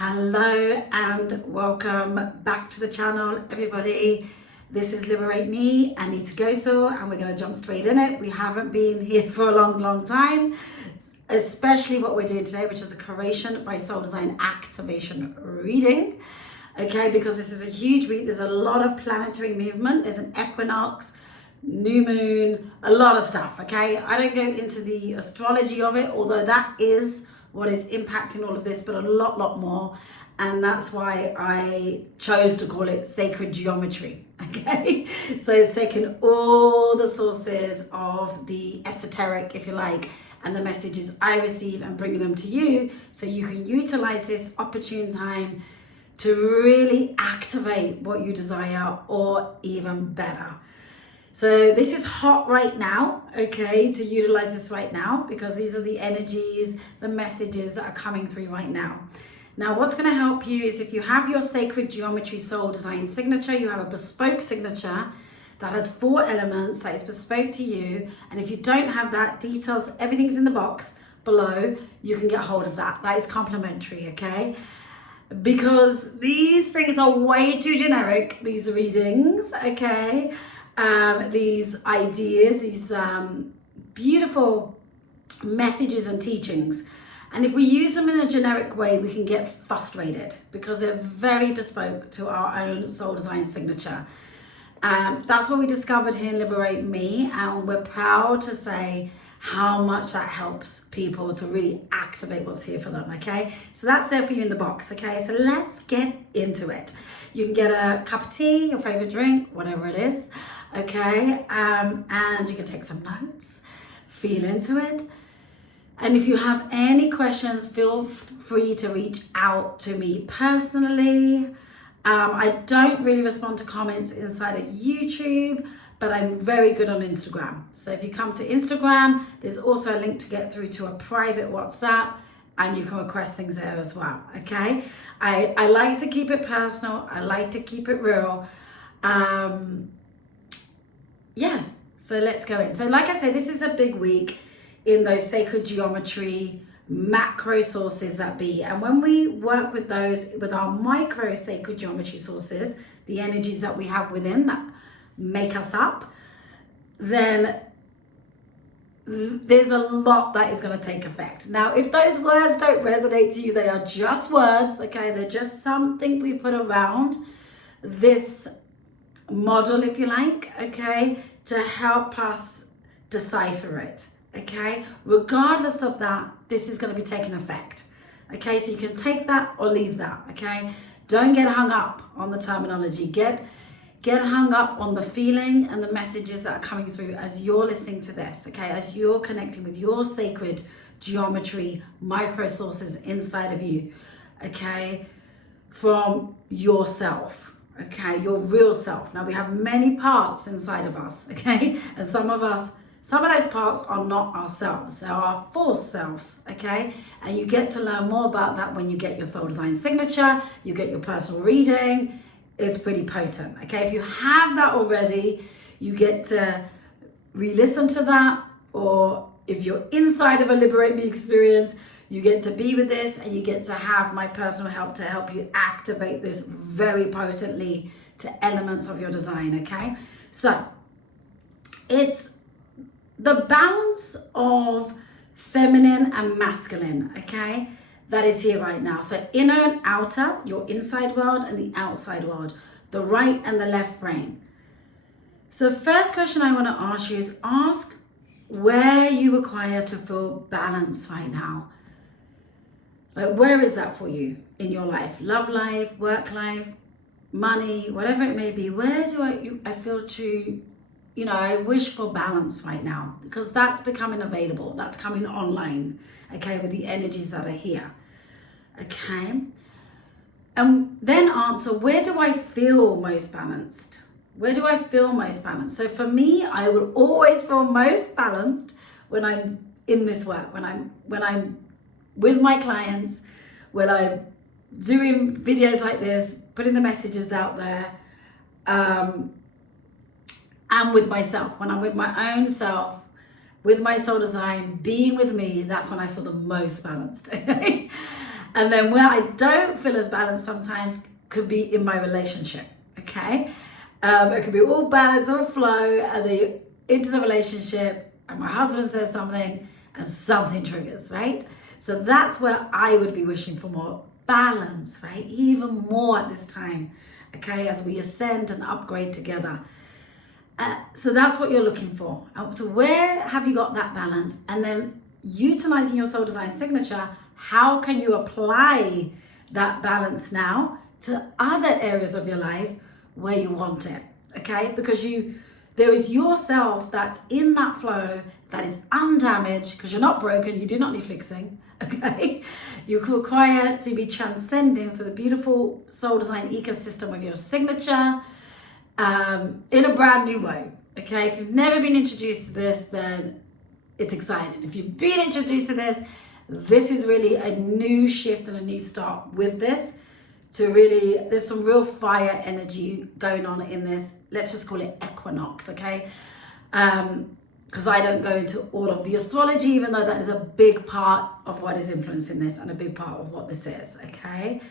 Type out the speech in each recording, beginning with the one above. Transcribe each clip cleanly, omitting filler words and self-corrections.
Hello and welcome back to the channel, everybody. This is Liberate Me, Anita Gosel, and we're going to jump straight in it. We haven't been here for a long time, especially what we're doing today, which is a Croatian by Soul Design Activation reading. Okay, because this is a huge week. There's a lot of planetary movement. There's an equinox, new moon, a lot of stuff. Okay, I don't go into the astrology of it, although that is what is impacting all of this, but a lot more. And that's why I chose to call it sacred geometry. Okay, so it's taken all the sources of the esoteric, if you like, and the messages I receive and bringing them to you so you can utilize this opportune time to really activate what you desire, or even better. So this is hot right now, okay, to utilize this right now, because these are the energies, the messages that are coming through right now. Now, what's going to help you is if you have your sacred geometry soul design signature, you have a bespoke signature that has 4 elements that is bespoke to you. And if you don't have that, details, everything's in the box below. You can get hold of that. That is complimentary, okay? Because these things are way too generic, these readings, okay? These ideas, these beautiful messages and teachings. And if we use them in a generic way, we can get frustrated because they're very bespoke to our own soul design signature. That's what we discovered here in Liberate Me, and we're proud to say how much that helps people to really activate what's here for them, okay? So that's there for you in the box, okay? So let's get into it. You can get a cup of tea, your favorite drink, whatever it is, okay? And you can take some notes, feel into it. And if you have any questions, feel free to reach out to me personally. I don't really respond to comments inside of YouTube, but I'm very good on Instagram. So if you come to Instagram, there's also a link to get through to a private WhatsApp, and you can request things there as well, okay? I like to keep it personal. I like to keep it real. Yeah, so let's go in. So like I say, this is a big week in those sacred geometry macro sources that be. And when we work with those, with our micro sacred geometry sources, the energies that we have within that make us up, then there's a lot that is going to take effect. Now, if those words don't resonate to you, they are just words, okay? They're just something we put around this model, if you like, okay, to help us decipher it, okay? Regardless of that, this is going to be taking effect, okay? So you can take that or leave that, okay? Don't get hung up on the terminology. Get hung up on the feeling and the messages that are coming through as you're listening to this, okay? As you're connecting with your sacred geometry micro sources inside of you, okay? From yourself, okay? Your real self. Now, we have many parts inside of us, okay? And some of those parts are not ourselves. They are our false selves, okay? And you get to learn more about that when you get your soul design signature, you get your personal reading. It's pretty potent, okay? If you have that already, you get to re-listen to that, or if you're inside of a Liberate Me experience, you get to be with this, and you get to have my personal help to help you activate this very potently to elements of your design, okay? So it's the balance of feminine and masculine, okay? That is here right now. So inner and outer, your inside world and the outside world, the right and the left brain. So first question I want to ask you is ask where you require to feel balance right now. Like, where is that for you in your life? Love life, work life, money, whatever it may be. Where do I feel to, I wish for balance right now, because that's becoming available. That's coming online, okay, with the energies that are here, okay? And then answer, where do I feel most balanced? Where do I feel most balanced? So for me, I will always feel most balanced when I'm in this work, when I'm with my clients, when I'm doing videos like this, putting the messages out there, and with myself, when I'm with my own self, with my soul design, being with me, that's when I feel the most balanced, okay? And then where I don't feel as balanced sometimes could be in my relationship, okay? It could be all balance, all flow, and then into the relationship, and my husband says something, and something triggers, right? So that's where I would be wishing for more balance, right? Even more at this time, okay, as we ascend and upgrade together. So that's what you're looking for. So where have you got that balance? And then utilizing your soul design signature, how can you apply that balance now to other areas of your life where you want it, okay? Because there is yourself that's in that flow, that is undamaged, because you're not broken, you do not need fixing, okay? You require to be transcending for the beautiful soul design ecosystem of your signature in a brand new way, okay? If you've never been introduced to this, then it's exciting. If you've been introduced to this, this is really a new shift and a new start with this. To really, there's some real fire energy going on in this. Let's just call it Equinox, okay? Because I don't go into all of the astrology, even though that is a big part of what is influencing this and a big part of what this is, okay?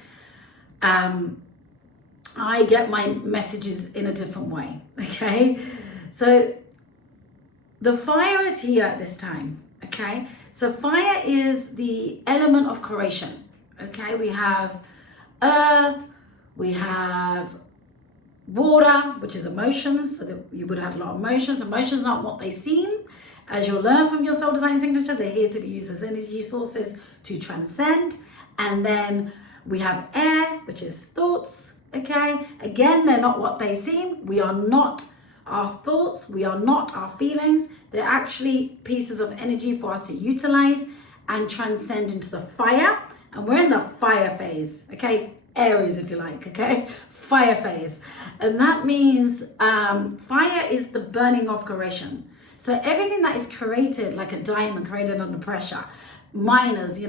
I get my messages in a different way, okay? So the fire is here at this time, okay? So fire is the element of creation, okay? We have earth, we have water, which is emotions, so that you would have a lot of emotions. Emotions aren't what they seem. As you'll learn from your soul design signature, they're here to be used as energy sources to transcend. And then we have air, which is thoughts, okay? Again, they're not what they seem. We are not our thoughts, we are not our feelings. They're actually pieces of energy for us to utilize and transcend into the fire. And we're in the fire phase, okay? Aries, if you like, okay? Fire phase. And that means fire is the burning of creation. So everything that is created, like a diamond created under pressure, miners,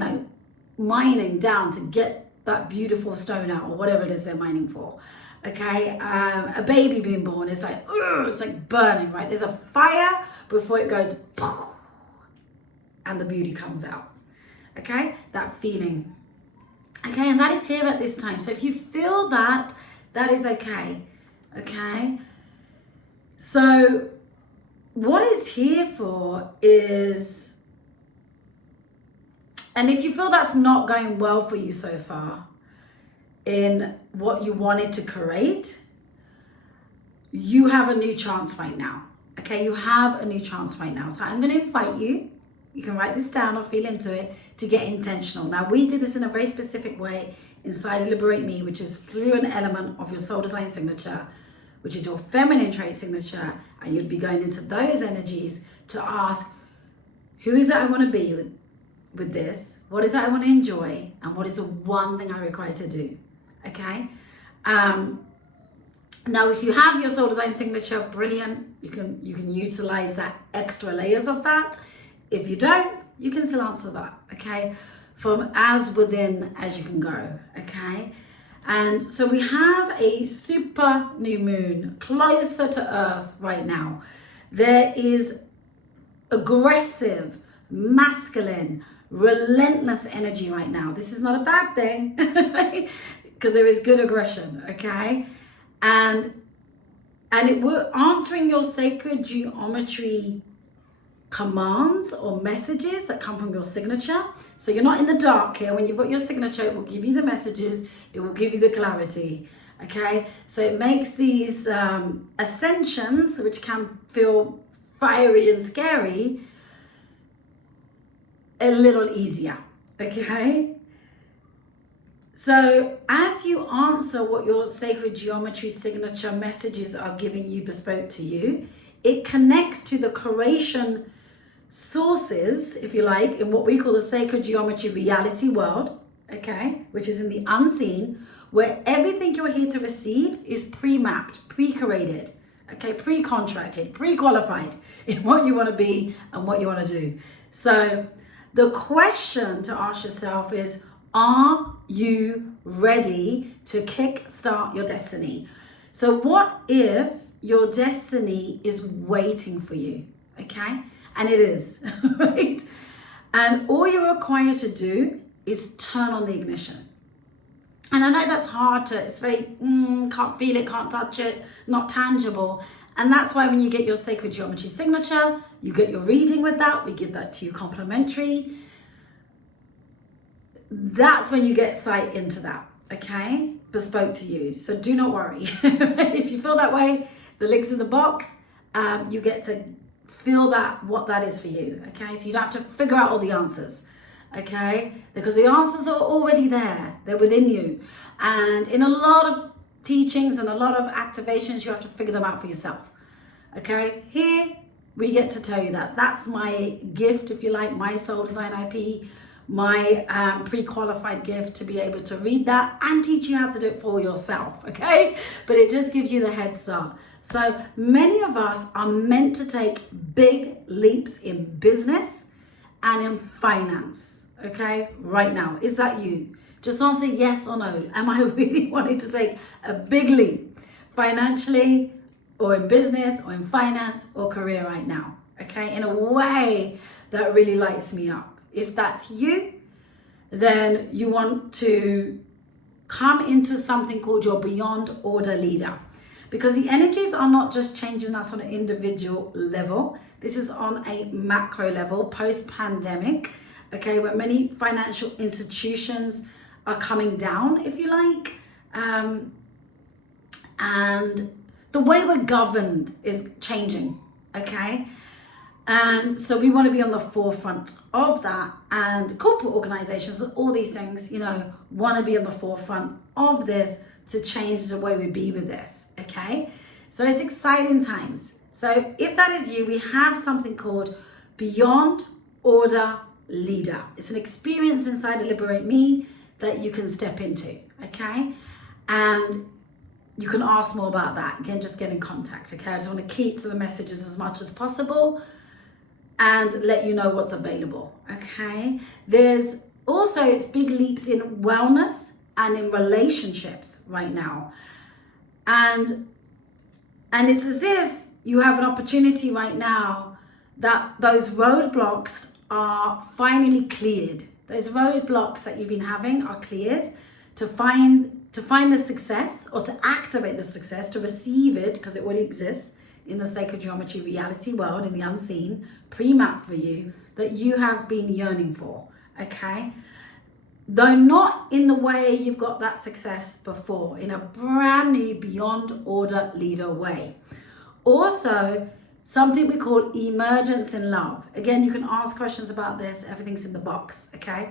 mining down to get that beautiful stone out or whatever it is they're mining for, okay? A baby being born, it's like burning, right? There's a fire before it goes and the beauty comes out, okay? That feeling. Okay, and that is here at this time. So if you feel that, that is okay, okay? So what it's here for is, and if you feel that's not going well for you so far in what you wanted to create, you have a new chance right now, okay? You have a new chance right now. So I'm going to invite you. You can write this down or feel into it to get intentional. Now, we do this in a very specific way inside Liberate Me, which is through an element of your soul design signature, which is your feminine trait signature. And you'd be going into those energies to ask, who is it I want to be with this? What is it I want to enjoy? And what is the one thing I require to do? Okay? Now, if you have your soul design signature, brilliant. You can utilize that extra layers of that. If you don't, you can still answer that, okay? From as within as you can go, okay? And so we have a super new moon closer to Earth right now. There is aggressive, masculine, relentless energy right now. This is not a bad thing, because there is good aggression, okay? And it will answering your sacred geometry commands or messages that come from your signature. So you're not in the dark here. When you've got your signature, it will give you the messages, it will give you the clarity, okay? So it makes these ascensions, which can feel fiery and scary, a little easier, okay? So as you answer what your sacred geometry signature messages are giving you bespoke to you, it connects to the Croatian sources, if you like, in what we call the sacred geometry reality world, okay, which is in the unseen, where everything you're here to receive is pre-mapped, pre-created, okay, pre-contracted, pre-qualified in what you want to be and what you want to do. So the question to ask yourself is, are you ready to kickstart your destiny? So what if your destiny is waiting for you, okay? And it is, right? And all you're required to do is turn on the ignition. And I know that's hard to, it's very, can't feel it, can't touch it, not tangible. And that's why when you get your sacred geometry signature, you get your reading with that, we give that to you complimentary. That's when you get sight into that, okay? Bespoke to you. So do not worry. If you feel that way, the link's in the box. You get to feel that, what that is for you, okay? So you don't have to figure out all the answers, okay? Because the answers are already there. They're within you. And in a lot of teachings and a lot of activations, you have to figure them out for yourself, okay? Here, we get to tell you that. That's my gift, if you like, my soul design IP, my pre-qualified gift to be able to read that and teach you how to do it for yourself, okay? But it just gives you the head start. So many of us are meant to take big leaps in business and in finance, okay? Right now, is that you? Just answer yes or no. Am I really wanting to take a big leap financially or in business or in finance or career right now, okay? In a way that really lights me up. If that's you, then you want to come into something called your beyond order leader, because the energies are not just changing us on an individual level. This is on a macro level, post-pandemic, okay, where many financial institutions are coming down, if you like, and the way we're governed is changing, okay? And so we want to be on the forefront of that, and corporate organizations, all these things, you know, want to be on the forefront of this to change the way we be with this, okay? So it's exciting times. So if that is you, we have something called Beyond Order Leader. It's an experience inside of Liberate Me that you can step into, okay? And you can ask more about that. Again, just get in contact, okay? I just want to keep to the messages as much as possible and let you know what's available, okay? There's also, it's big leaps in wellness and in relationships right now. And it's as if you have an opportunity right now that those roadblocks are finally cleared. Those roadblocks that you've been having are cleared to find the success, or to activate the success, to receive it, because it already exists in the sacred geometry reality world, in the unseen, pre-mapped for you, that you have been yearning for, okay? Though not in the way you've got that success before, in a brand new beyond order leader way. Also, something we call emergence in love. Again, you can ask questions about this, everything's in the box, okay?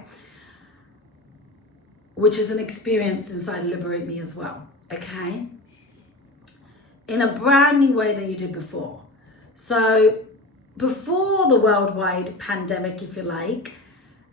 Which is an experience inside Liberate Me as well, okay? In a brand new way than you did before. So before the worldwide pandemic, if you like,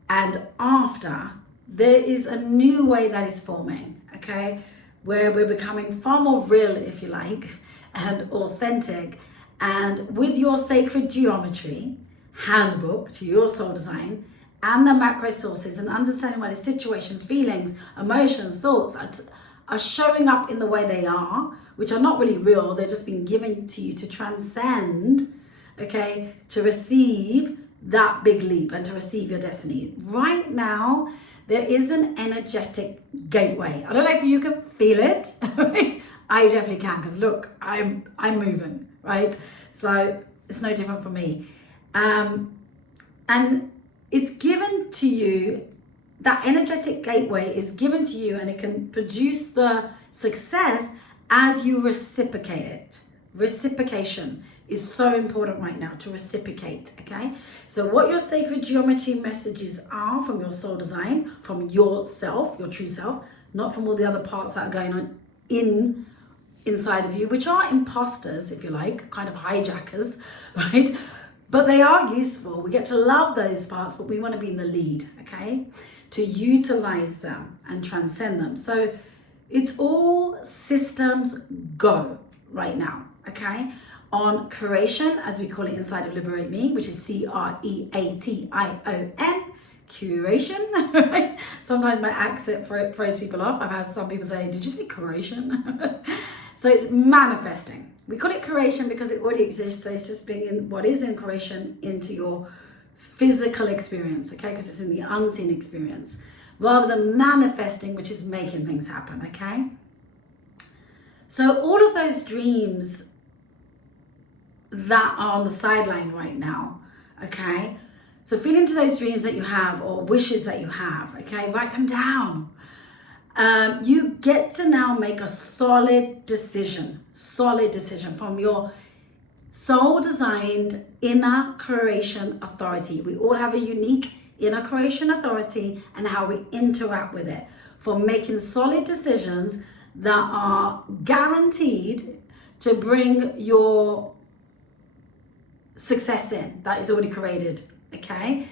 and after, there is a new way that is forming, okay? Where we're becoming far more real, if you like, and authentic. And with your sacred geometry handbook to your soul design and the macro sources, and understanding why the situations, feelings, emotions, thoughts are showing up in the way they are, which are not really real, they're just being given to you to transcend, okay, to receive that big leap and to receive your destiny. Right now, there is an energetic gateway. I don't know if you can feel it, right? I definitely can, because look, I'm moving, right? So it's no different for me. And it's given to you, that energetic gateway is given to you, and it can produce the success as you reciprocate it. Reciprocation is so important right now, to reciprocate, okay? So what your sacred geometry messages are from your soul design, from yourself, your true self, not from all the other parts that are going on inside of you, which are imposters, if you like, kind of hijackers, right? But they are useful. We get to love those parts, but we want to be in the lead, okay? To utilize them and transcend them. So it's all systems go right now, okay? On creation, as we call it inside of Liberate Me, which is Creation, curation, right? Sometimes my accent throws people off. I've had some people say, did you say curation? So it's manifesting. We call it creation because it already exists. So it's just bringing what is in creation into your physical experience, okay? Because it's in the unseen experience. rather than manifesting, which is making things happen, okay? So all of those dreams that are on the sideline right now, okay? So feel into those dreams that you have or wishes that you have, okay? Write them down. You get to now make a solid decision from your soul-designed inner creation authority. We all have a unique inner creation authority and how we interact with it, for making solid decisions that are guaranteed to bring your success in, that is already created, okay?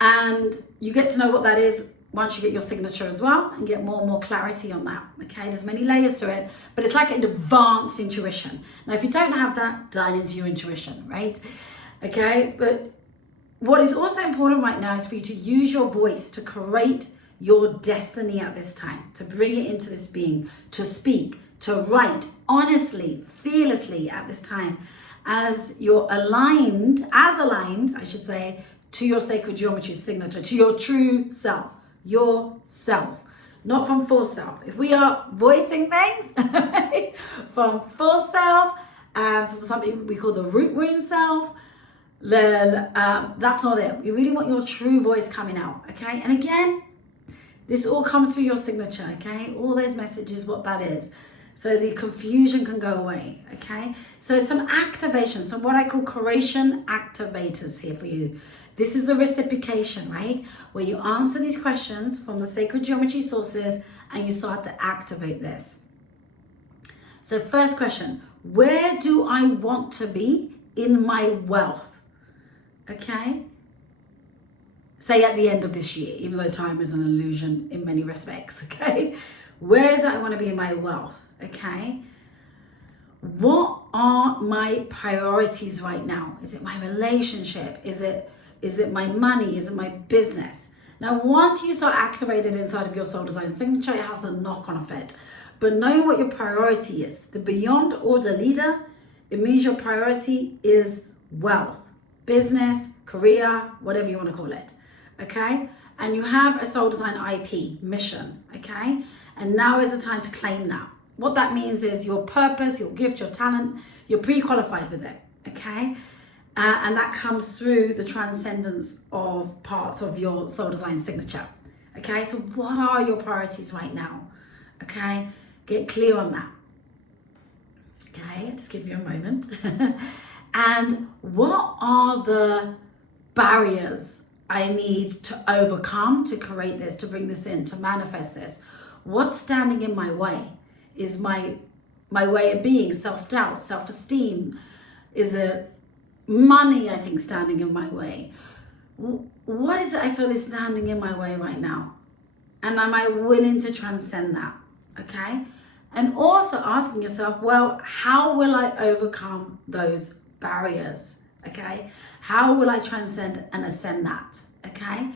And you get to know what that is once you get your signature as well, and get more and more clarity on that, okay? There's many layers to it, but it's like an advanced intuition. Now, if you don't have that, dial into your intuition, right? Okay, but what is also important right now is for you to use your voice to create your destiny at this time, to bring it into this being, to speak, to write honestly, fearlessly at this time, as you're aligned, I should say, to your sacred geometry signature, to your true self, yourself, not from false self. If we are voicing things from false self and from something we call the root wound self, then that's not it. We really want your true voice coming out, okay? And again, this all comes through your signature, okay? All those messages, what that is. So the confusion can go away, okay? So some activation, some what I call Croatian activators here for you. This is the reciprocation, right? Where you answer these questions from the sacred geometry sources and you start to activate this. So first question, where do I want to be in my wealth? Okay? Say at the end of this year, even though time is an illusion in many respects, okay? Where is it I want to be in my wealth, okay? What are my priorities right now? Is it my relationship? Is it my money? Is it my business? Now, once you start activated inside of your soul design signature, it has a knock-on effect. But knowing what your priority is, the beyond order leader, it means your priority is wealth, business, career, whatever you want to call it, okay? And you have a soul design IP, mission, okay? And now is the time to claim that. What that means is your purpose, your gift, your talent, you're pre-qualified with it, okay? And that comes through the transcendence of parts of your soul design signature, okay? So what are your priorities right now, okay? Get clear on that, okay? Just give you a moment. And what are the barriers I need to overcome to create this, to bring this in, to manifest this? What's standing in my way? Is my way of being self-doubt, self-esteem? Is it money, I think, standing in my way? What is it I feel is standing in my way right now? And am I willing to transcend that, okay? And also asking yourself, well, how will I overcome those barriers, okay? How will I transcend and ascend that, okay?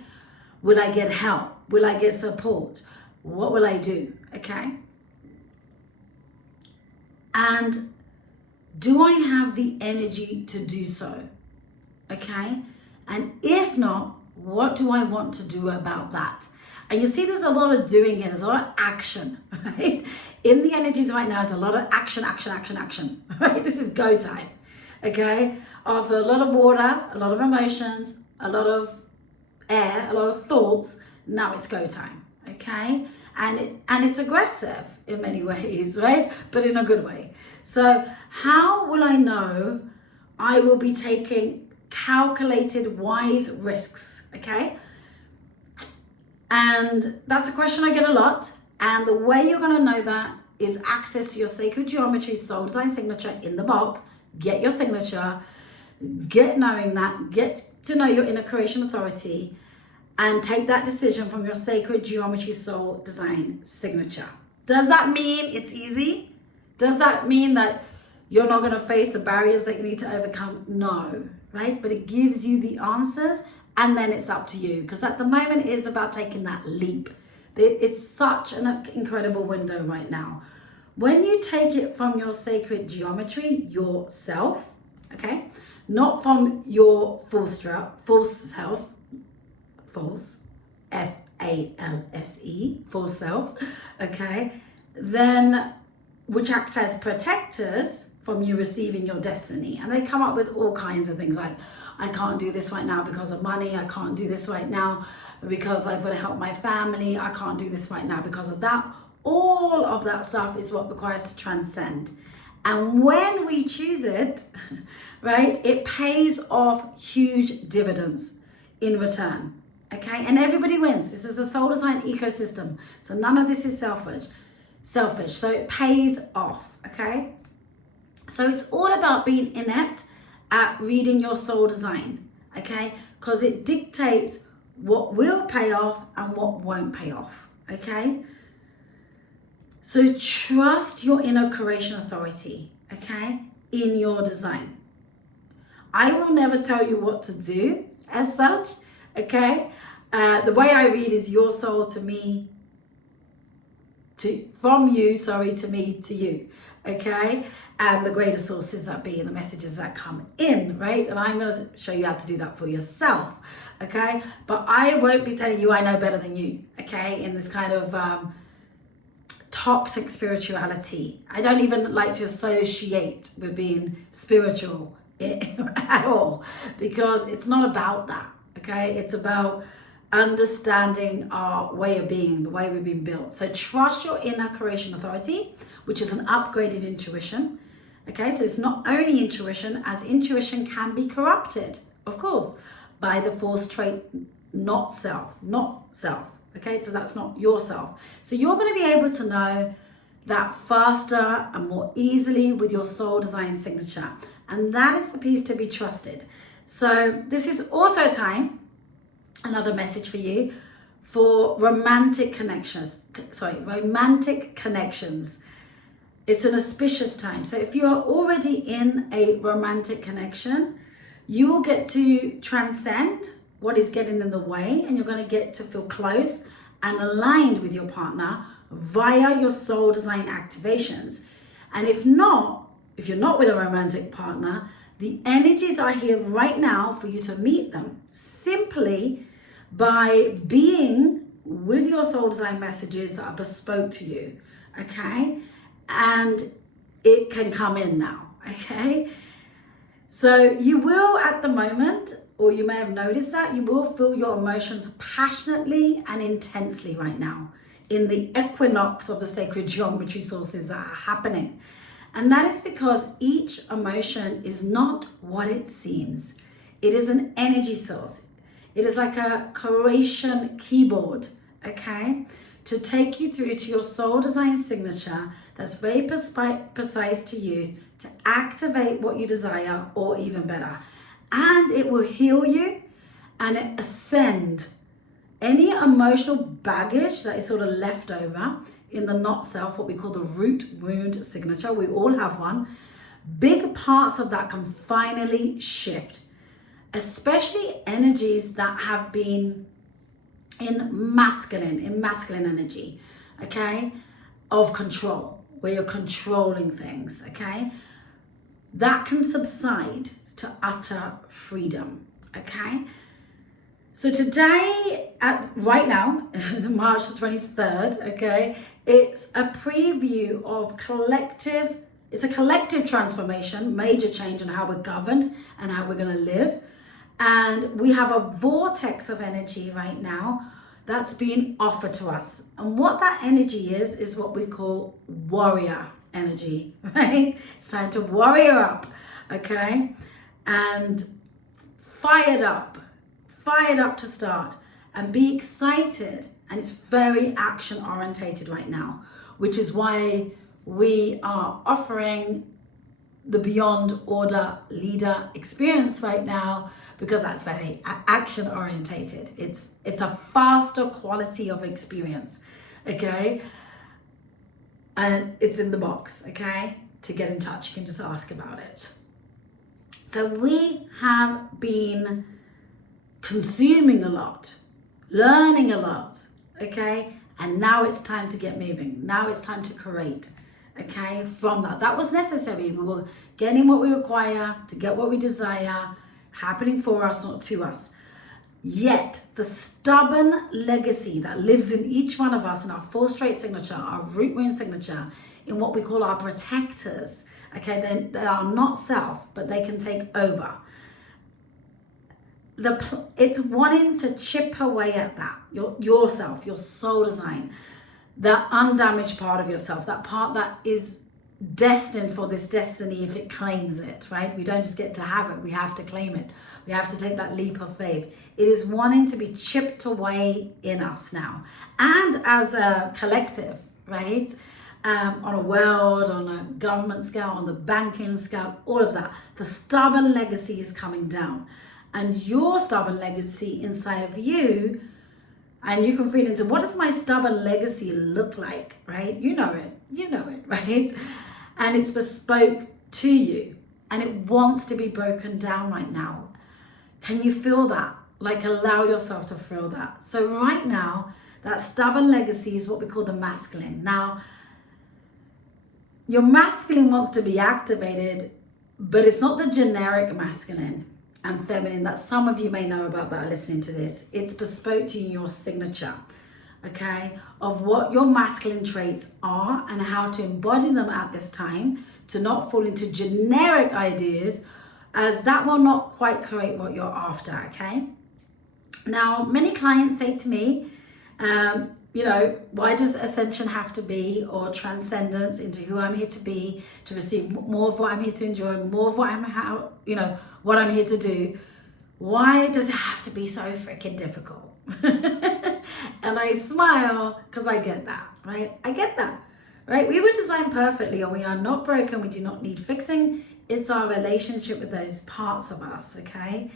Will I get help? Will I get support? What will I do, okay? And do I have the energy to do so, okay? And if not, what do I want to do about that? And you see there's a lot of doing here, there's a lot of action, right? In the energies right now, there's a lot of action, right? This is go time, okay? After a lot of water, a lot of emotions, a lot of air, a lot of thoughts, now it's go time, okay? And it's aggressive in many ways, right? But in a good way. So how will I know I will be taking calculated, wise risks, okay? And that's a question I get a lot. And the way you're gonna know that is access to your sacred geometry soul design signature in the box. Get your signature, get knowing that, get to know your inner creation authority, and take that decision from your sacred geometry soul design signature. Does that mean it's easy? Does that mean that you're not going to face the barriers that you need to overcome? No, right? But it gives you the answers, and then it's up to you, because at the moment it's about taking that leap. It's such an incredible window right now. When you take it from your sacred geometry, yourself, okay, not from your false self, false, FALSE, full self, okay, then which act as protectors from you receiving your destiny. And they come up with all kinds of things like, I can't do this right now because of money. I can't do this right now because I've got to help my family. I can't do this right now because of that. All of that stuff is what requires to transcend. And when we choose it, right, it pays off huge dividends in return. Okay, and everybody wins. This is a soul design ecosystem. So none of this is selfish. So it pays off, okay? So it's all about being inept at reading your soul design, okay? Because it dictates what will pay off and what won't pay off, okay? So trust your inner Croatian authority, okay, in your design. I will never tell you what to do as such, okay? The way I read is your soul to me, from you, to me, to you, okay? And the greater sources that be and the messages that come in, right? And I'm going to show you how to do that for yourself, okay? But I won't be telling you I know better than you, okay? In this kind of toxic spirituality. I don't even like to associate with being spiritual at all, because it's not about that, okay? It's about understanding our way of being, the way we've been built. So trust your inner Croatian authority, which is an upgraded intuition. Okay, so it's not only intuition, as intuition can be corrupted, of course, by the false trait, not self. Okay, so that's not yourself. So you're going to be able to know that faster and more easily with your soul design signature. And that is the piece to be trusted. So this is also a time, another message for you, for romantic connections. It's an auspicious time. So if you're already in a romantic connection, you will get to transcend what is getting in the way, and you're going to get to feel close and aligned with your partner via your soul design activations. And if you're not with a romantic partner, the energies are here right now for you to meet them simply by being with your soul design messages that are bespoke to you, okay? And it can come in now, okay? So you will at the moment, or you may have noticed that, you will feel your emotions passionately and intensely right now in the equinox of the sacred geometry sources that are happening. And that is because each emotion is not what it seems. It is an energy source. It is like a Croatian keyboard, okay? To take you through to your soul design signature that's very precise to you to activate what you desire, or even better. And it will heal you and ascend any emotional baggage that is sort of left over in the not self, what we call the root wound signature. We all have one. Big parts of that can finally shift, especially energies that have been in masculine energy, okay, of control, where you're controlling things, okay, that can subside to utter freedom, okay. So today, right now, March the 23rd, okay, it's a preview of it's a collective transformation, major change in how we're governed and how we're going to live. And we have a vortex of energy right now that's being offered to us. And what that energy is what we call warrior energy, right? It's time to warrior up, okay? And fired up to start and be excited. And it's very action orientated right now, which is why we are offering the Beyond Order Leader experience right now, because that's very action orientated. It's a faster quality of experience, okay? And it's in the box, okay? To get in touch, you can just ask about it. So we have been consuming a lot, learning a lot, okay? And now it's time to get moving. Now it's time to create, okay? From that was necessary. We were getting what we require to get what we desire, happening for us, not to us. Yet the stubborn legacy that lives in each one of us, in our four straight signature, our root wound signature, in what we call our protectors, okay, they are not self, but they can take over. It's wanting to chip away at that, yourself, your soul design, the undamaged part of yourself, that part that is destined for this destiny if it claims it, right? We don't just get to have it, we have to claim it. We have to take that leap of faith. It is wanting to be chipped away in us now. And as a collective, right? On a world, on a government scale, on the banking scale, all of that. The stubborn legacy is coming down. And your stubborn legacy inside of you, and you can feel into, what does my stubborn legacy look like, right? You know it, right? And it's bespoke to you, and it wants to be broken down right now. Can you feel that? Like, allow yourself to feel that. So right now, that stubborn legacy is what we call the masculine. Now, your masculine wants to be activated, but it's not the generic masculine and feminine that some of you may know about that are listening to this. It's bespoke to you in your signature, okay, of what your masculine traits are and how to embody them at this time, to not fall into generic ideas, as that will not quite create what you're after, okay? Now, many clients say to me, why does ascension have to be, or transcendence into who I'm here to be, to receive more of what I'm here to enjoy, more of what what I'm here to do? Why does it have to be so freaking difficult? And I smile because I get that, right? I get that, right? We were designed perfectly, or we are not broken. We do not need fixing. It's our relationship with those parts of us, okay?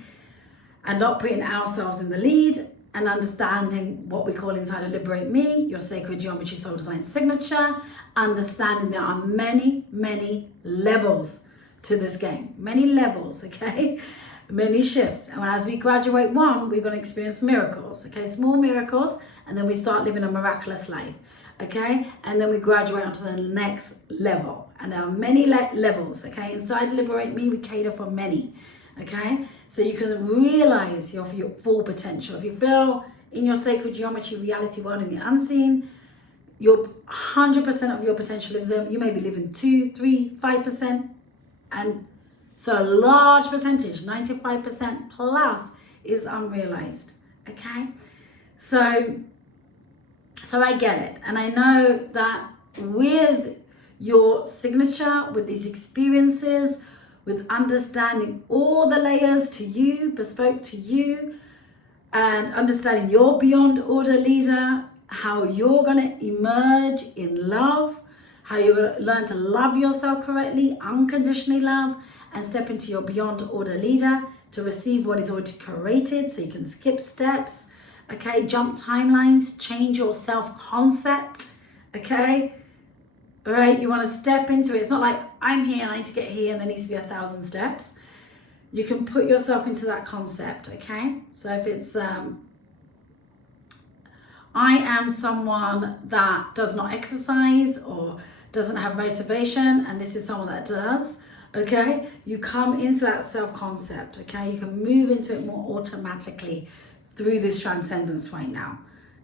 And not putting ourselves in the lead, and understanding what we call inside of Liberate Me, your sacred geometry soul design signature, understanding there are many, many levels to this game. Many levels, okay? Many shifts. And as we graduate one, we're going to experience miracles, okay? Small miracles, and then we start living a miraculous life, okay? And then we graduate onto the next level. And there are many levels, okay? Inside Liberate Me, we cater for many, okay? So you can realize your full potential. If you feel in your sacred geometry reality world in the unseen, your 100% of your potential lives there. You may be living 2, 3, 5%, and so a large percentage, 95% plus, is unrealized, okay? So I get it. And I know that with your signature, with these experiences, with understanding all the layers to you, bespoke to you, and understanding your beyond order leader, how you're gonna emerge in love, how you're gonna learn to love yourself correctly, unconditionally love, and step into your beyond order leader to receive what is already created, so you can skip steps, okay, jump timelines, change your self-concept, okay? All right, you want to step into it. It's not like I'm here and I need to get here and there needs to be 1,000 steps. You can put yourself into that concept, okay? So if it's, I am someone that does not exercise or doesn't have motivation, and this is someone that does, okay? You come into that self-concept, okay? You can move into it more automatically through this transcendence right now.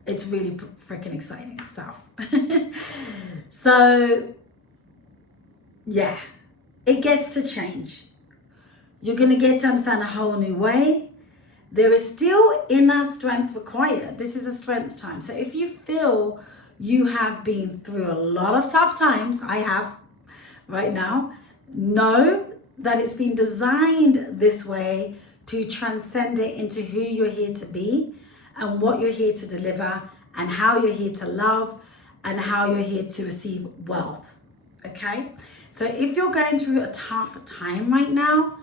It's really freaking exciting stuff. So, yeah, it gets to change. You're going to get to understand a whole new way. There is still inner strength required. This is a strength time. So if you feel you have been through a lot of tough times, I have right now, know that it's been designed this way to transcend it into who you're here to be, and what you're here to deliver, and how you're here to love, and how you're here to receive wealth, okay? So if you're going through a tough time right now,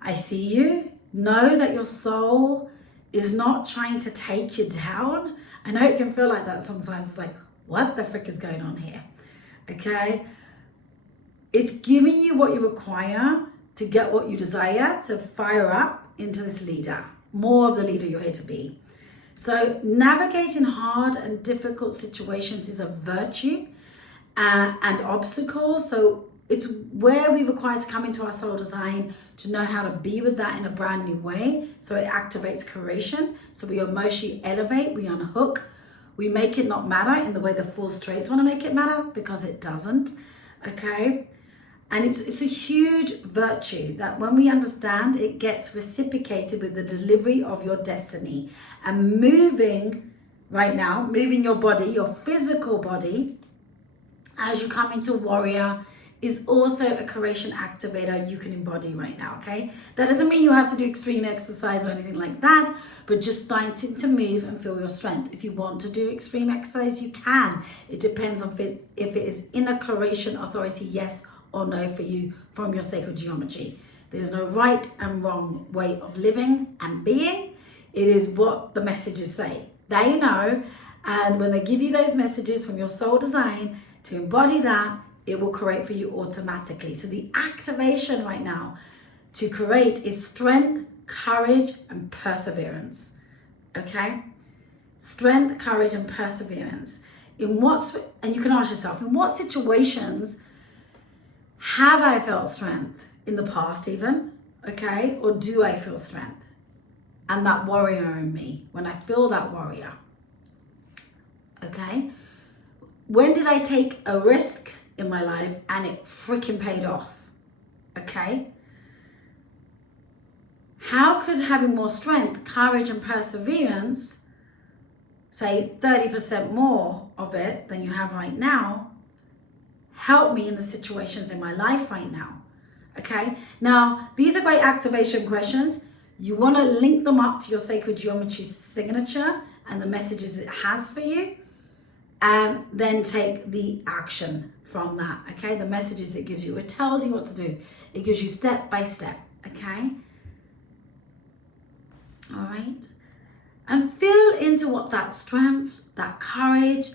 I see you. Know that your soul is not trying to take you down. I know it can feel like that sometimes. It's like, what the frick is going on here, okay? It's giving you what you require to get what you desire, to fire up into this leader, more of the leader you're here to be. So navigating hard and difficult situations is a virtue and obstacles. So It's where we require to come into our soul design to know how to be with that in a brand new way. So it activates creation. So we emotionally elevate, we unhook, we make it not matter in the way the false traits want to make it matter, because it doesn't. Okay. And it's a huge virtue that when we understand, it gets reciprocated with the delivery of your destiny. And moving right now, moving your body, your physical body, as you come into warrior, is also a creation activator you can embody right now, okay? That doesn't mean you have to do extreme exercise or anything like that, but just starting to move and feel your strength. If you want to do extreme exercise, you can. It depends on if it is inner creation authority, yes or no for you from your sacred geometry. There's no right and wrong way of living and being. It is what the messages say. They know, and when they give you those messages from your soul design to embody that, it will create for you automatically. So the activation right now to create is strength, courage, and perseverance. Okay? Strength, courage, and perseverance. And you can ask yourself, in what situations have I felt strength in the past even? Okay? Or do I feel strength? And that warrior in me, when I feel that warrior. Okay? When did I take a risk in my life and it freaking paid off? Okay? How could having more strength, courage, and perseverance, say 30% more of it than you have right now, help me in the situations in my life right now? Okay? Now, these are great activation questions. You want to link them up to your sacred geometry signature and the messages it has for you, and then take the action from that. Okay? The messages it gives you. It tells you what to do. It gives you step by step. Okay? All right? And feel into what that strength, that courage,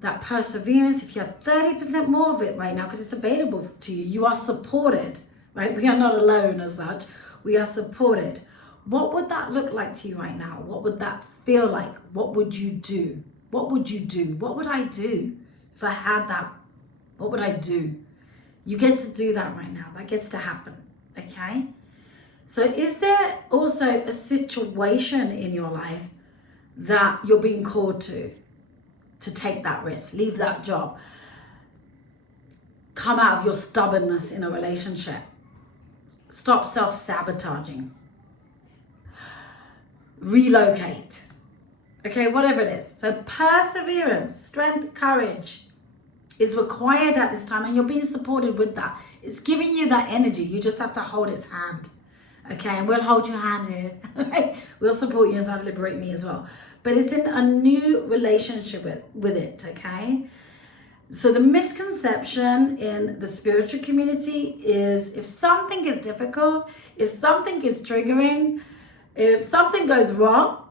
that perseverance, if you have 30% more of it right now, because it's available to you, you are supported, right? We are not alone as such. We are supported. What would that look like to you right now? What would that feel like? What would you do? What would you do? What would I do if I had that? What would I do? You get to do that right now. That gets to happen, okay? So is there also a situation in your life that you're being called to take that risk, leave that job, come out of your stubbornness in a relationship, stop self-sabotaging, relocate, okay, whatever it is. So perseverance, strength, courage is required at this time, and you're being supported with that. It's giving you that energy. You just have to hold its hand, okay? And we'll hold your hand here. We'll support you inside Liberate Me as well. But it's in a new relationship with it, okay? So the misconception in the spiritual community is if something is difficult, if something is triggering, if something goes wrong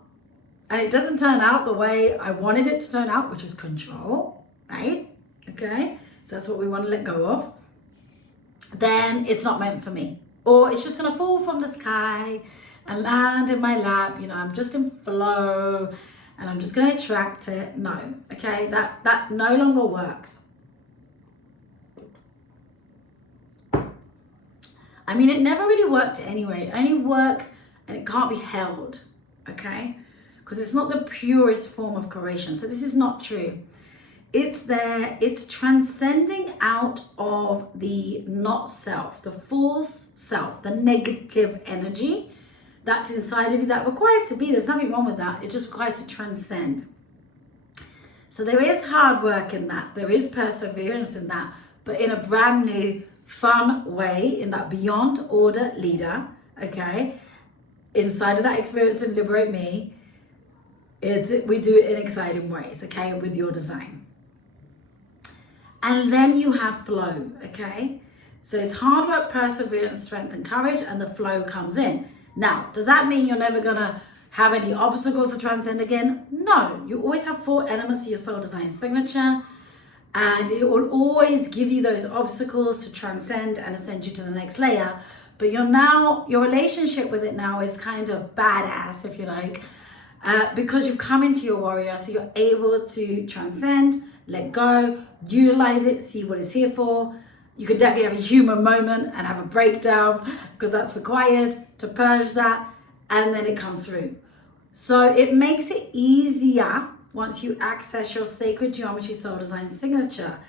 and it doesn't turn out the way I wanted it to turn out, which is control, right? Okay, so that's what we want to let go of, then it's not meant for me. Or it's just going to fall from the sky and land in my lap. You know, I'm just in flow and I'm just going to attract it. No, okay, that no longer works. I mean, it never really worked anyway. It only works and it can't be held, okay? Because it's not the purest form of creation. So this is not true. It's there, it's transcending out of the not self, the false self, the negative energy that's inside of you that requires to be. There's nothing wrong with that. It just requires to transcend. So there is hard work in that. There is perseverance in that, but in a brand new, fun way, in that beyond order leader, okay? Inside of that experience in Liberate Me, we do it in exciting ways, okay? With your design. And then you have flow, okay? So it's hard work, perseverance, strength, and courage, and the flow comes in. Now, does that mean you're never gonna have any obstacles to transcend again? No, you always have 4 elements to your soul design signature, and it will always give you those obstacles to transcend and ascend you to the next layer. But your relationship with it now is kind of badass, if you like, because you've come into your warrior, so you're able to transcend, let go, utilize it, see what it's here for. you can definitely have a human moment and have a breakdown because that's required to purge that, and then it comes through. So it makes it easier once you access your sacred geometry soul design signature.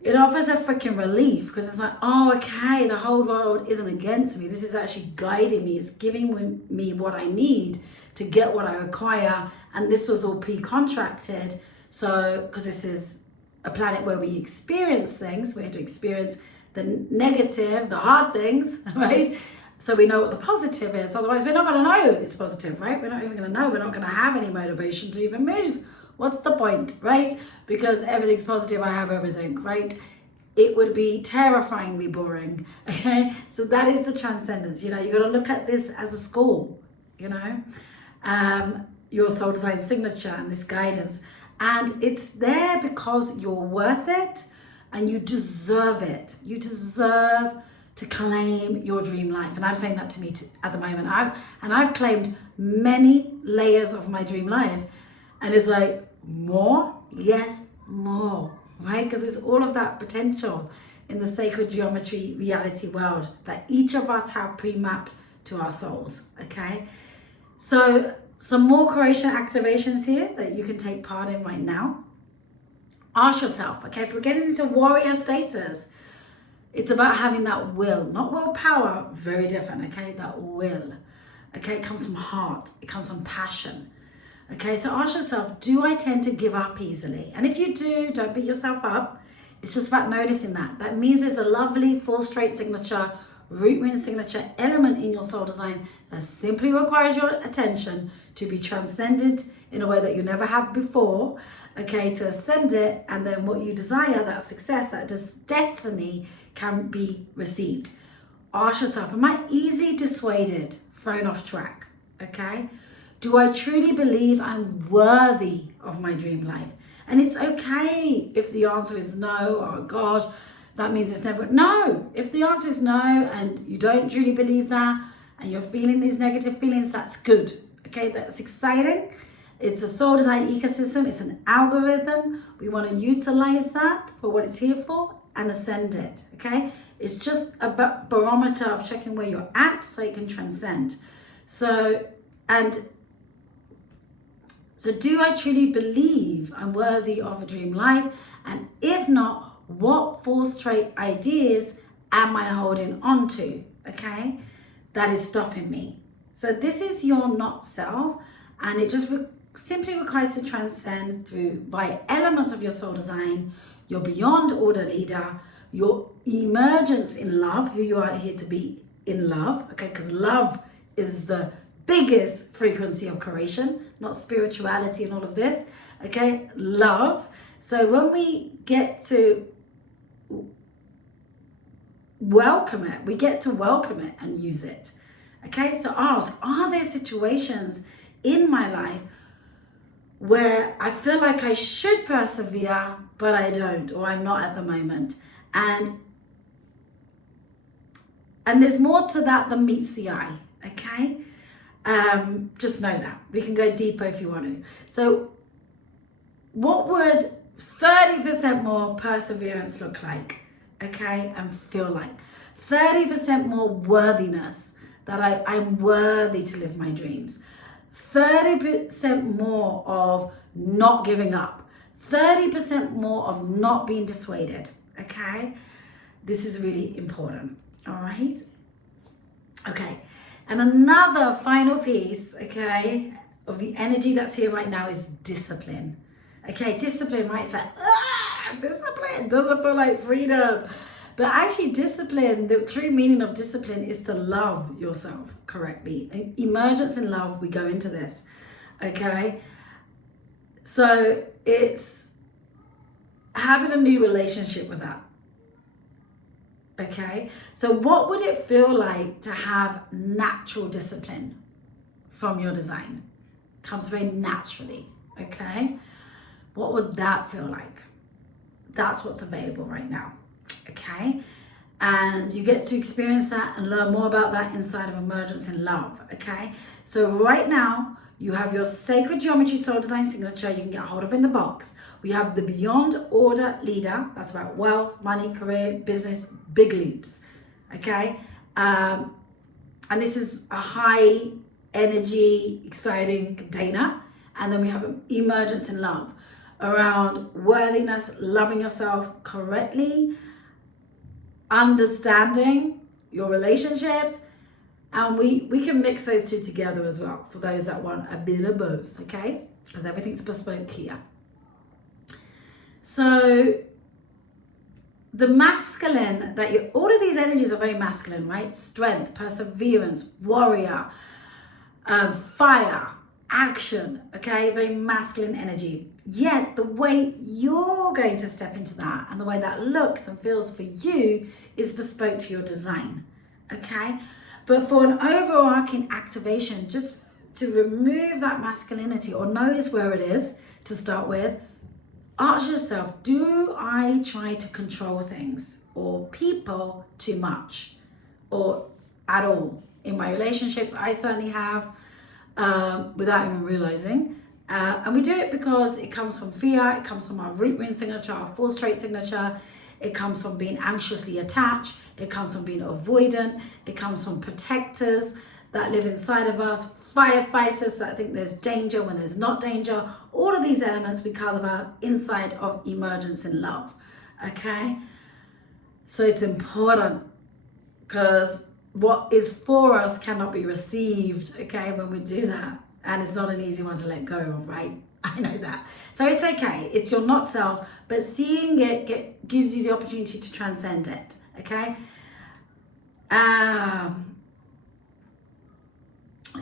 It offers a freaking relief because it's like, oh, okay, the whole world isn't against me. This is actually guiding me. It's giving me what I need to get what I require. And this was all pre-contracted. So, because this is a planet where we experience things, we have to experience the negative, the hard things, right? So we know what the positive is. Otherwise, we're not going to know it's positive, right? We're not even going to know. We're not going to have any motivation to even move. What's the point, right? Because everything's positive, I have everything, right? It would be terrifyingly boring, okay? So that is the transcendence, you know, you got to look at this as a school, you know, your soul design signature and this guidance. And it's there because you're worth it and you deserve it. You deserve to claim your dream life. And I'm saying that to me at the moment. I've claimed many layers of my dream life. And it's like, more? Yes, more, right? Because there's all of that potential in the sacred geometry reality world that each of us have pre-mapped to our souls, okay? So some more Croatian activations here that you can take part in right now. Ask yourself, okay, if we're getting into warrior status, it's about having that will, not willpower, very different, okay? That will, okay? It comes from heart, it comes from passion. Okay, so ask yourself, do I tend to give up easily? And if you do, don't beat yourself up. It's just about noticing that. That means there's a lovely full straight signature, root wind signature element in your soul design that simply requires your attention to be transcended in a way that you never have before, okay, to ascend it, and then what you desire, that success, that destiny can be received. Ask yourself, am I easily dissuaded, thrown off track, okay? Do I truly believe I'm worthy of my dream life? And it's okay if the answer is no, oh gosh, that means it's never, no. If the answer is no and you don't truly believe that and you're feeling these negative feelings, that's good, okay? That's exciting. It's a soul design ecosystem. It's an algorithm. We want to utilize that for what it's here for and ascend it, okay? It's just a barometer of checking where you're at so you can transcend. So do I truly believe I'm worthy of a dream life? And if not, what four straight ideas am I holding on to, okay, that is stopping me? So this is your not self, and it just simply requires to transcend through by elements of your soul design, your beyond order leader, your emergence in love, who you are here to be in love, okay, because love is the biggest frequency of creation, not spirituality and all of this, okay, love. So when we get to welcome it, we get to welcome it and use it, okay? So ask, are there situations in my life where I feel like I should persevere, but I don't, or I'm not at the moment? And there's more to that than meets the eye, okay? Just know that. We can go deeper if you want to. So what would 30% more perseverance look like, okay, and feel like? 30% more worthiness, that I'm worthy to live my dreams. 30% more of not giving up. 30% more of not being dissuaded, okay? This is really important, all right? Okay. And another final piece, okay, of the energy that's here right now is discipline. Okay, discipline, right? It's like, discipline doesn't feel like freedom. But actually discipline, the true meaning of discipline is to love yourself correctly. Emergence in love, we go into this, okay? So it's having a new relationship with that. Okay, so what would it feel like to have natural discipline from your design? Comes very naturally, okay? What would that feel like? That's what's available right now, okay? And you get to experience that and learn more about that inside of Emergence in Love, okay? So right now, You have your sacred geometry soul design signature you can get hold of in the box. We have the Beyond Order Leader. That's about wealth, money, career, business, big leaps. Okay. And this is a high energy, exciting container. And then we have Emergence in Love around worthiness, loving yourself correctly, understanding your relationships. And we can mix those two together as well for those that want a bit of both, okay? Because everything's bespoke here. So the masculine that you, all of these energies are very masculine, right? Strength, perseverance, warrior, fire, action, okay? Very masculine energy. Yet the way you're going to step into that and the way that looks and feels for you is bespoke to your design, okay? But for an overarching activation, just to remove that masculinity or notice where it is to start with, ask yourself, do I try to control things or people too much or at all? In my relationships, I certainly have, without even realizing. And we do it because it comes from fear, it comes from our root wound signature, our false trait signature, it comes from being anxiously attached, it comes from being avoidant, it comes from protectors that live inside of us, firefighters that think there's danger when there's not danger. All of these elements we cover inside of Emergence in Love, okay? So it's important because what is for us cannot be received, okay, when we do that. And it's not an easy one to let go of, right? I know that. So it's okay. It's your not self, but seeing it gives you the opportunity to transcend it, okay?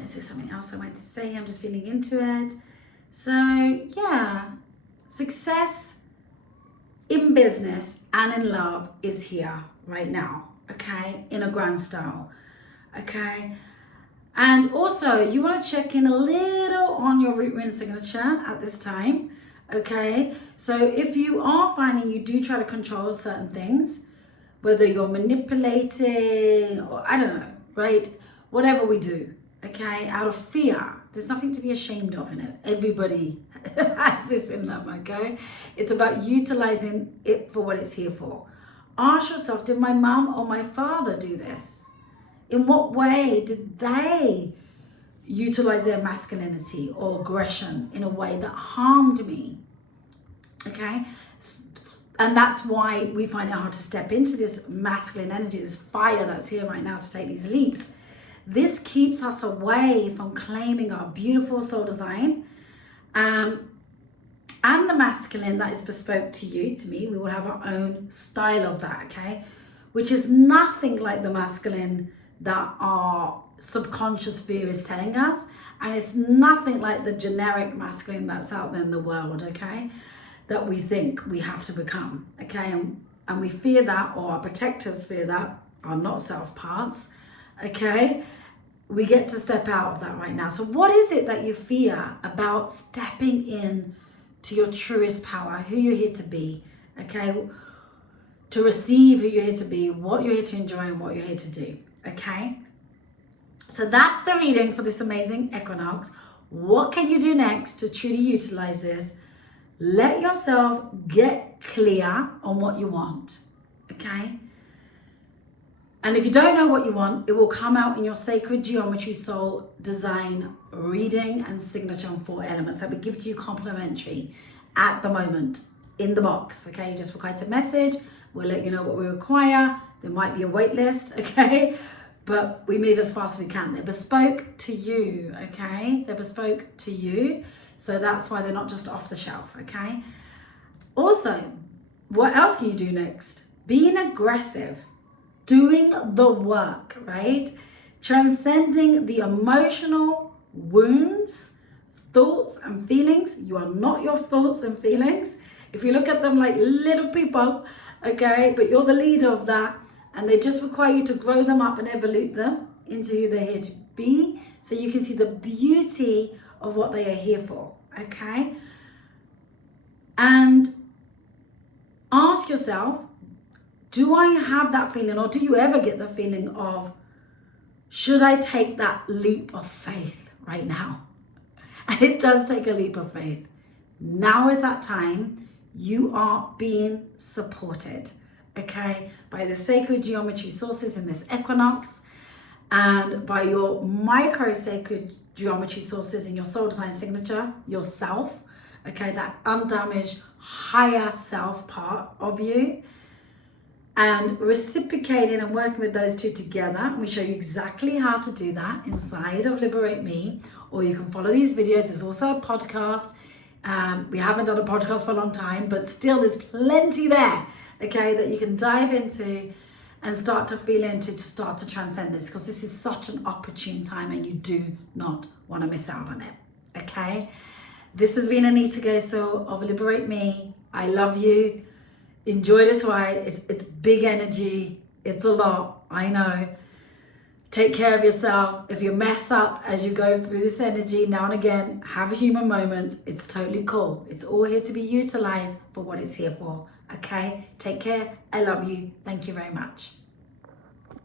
Is there something else I wanted to say? I'm just feeling into it. So yeah, success in business and in love is here right now, okay? In a grand style, okay? And also, you want to check in a little on your root wound signature at this time, okay? So if you are finding you do try to control certain things, whether you're manipulating or I don't know, right? Whatever we do, okay? Out of fear, there's nothing to be ashamed of in it. Everybody has this in them, okay? It's about utilizing it for what it's here for. Ask yourself, did my mom or my father do this? In what way did they utilize their masculinity or aggression in a way that harmed me? Okay? And that's why we find it hard to step into this masculine energy, this fire that's here right now to take these leaps. This keeps us away from claiming our beautiful soul design and the masculine that is bespoke to you, to me. We will have our own style of that, okay? Which is nothing like the masculine that our subconscious fear is telling us, and it's nothing like the generic masculine that's out there in the world, okay, that we think we have to become, okay, and we fear that, or our protectors fear that, our not self parts, okay. We get to step out of that right now. So what is it that you fear about stepping in to your truest power, who you're here to be, okay, to receive who you're here to be, what you're here to enjoy, and what you're here to do, okay? So that's the reading for this amazing equinox. What can you do next to truly utilize this? Let yourself get clear on what you want, okay? And if you don't know what you want, it will come out in your sacred geometry soul design reading and signature on 4 elements that we give to you complimentary at the moment in the box, okay? You just require to message. We'll let you know what we require. There might be a wait list, okay? But we move as fast as we can. They're bespoke to you, okay? They're bespoke to you. So that's why they're not just off the shelf, okay? Also, what else can you do next? Being aggressive, doing the work, right? Transcending the emotional wounds, thoughts and feelings. You are not your thoughts and feelings. If you look at them like little people, okay, but you're the leader of that, and they just require you to grow them up and evolve them into who they're here to be, so you can see the beauty of what they are here for, okay? And ask yourself, do I have that feeling, or do you ever get the feeling of, should I take that leap of faith right now? And it does take a leap of faith. Now is that time. You are being supported, okay, by the sacred geometry sources in this equinox, and by your micro sacred geometry sources in your soul design signature, yourself, okay, that undamaged higher self part of you. And reciprocating and working with those two together. We show you exactly how to do that inside of Liberate Me, or you can follow these videos. There's also a podcast. We haven't done a podcast for a long time, but still there's plenty there, okay, that you can dive into and start to feel into to start to transcend this, because this is such an opportune time and you do not want to miss out on it, okay? This has been Anita Goso of Liberate Me. I love you. Enjoy this ride. It's big energy. It's a lot, I know. Take care of yourself. If you mess up as you go through this energy now and again, have a human moment. It's totally cool. It's all here to be utilized for what it's here for. Okay? Take care. I love you. Thank you very much.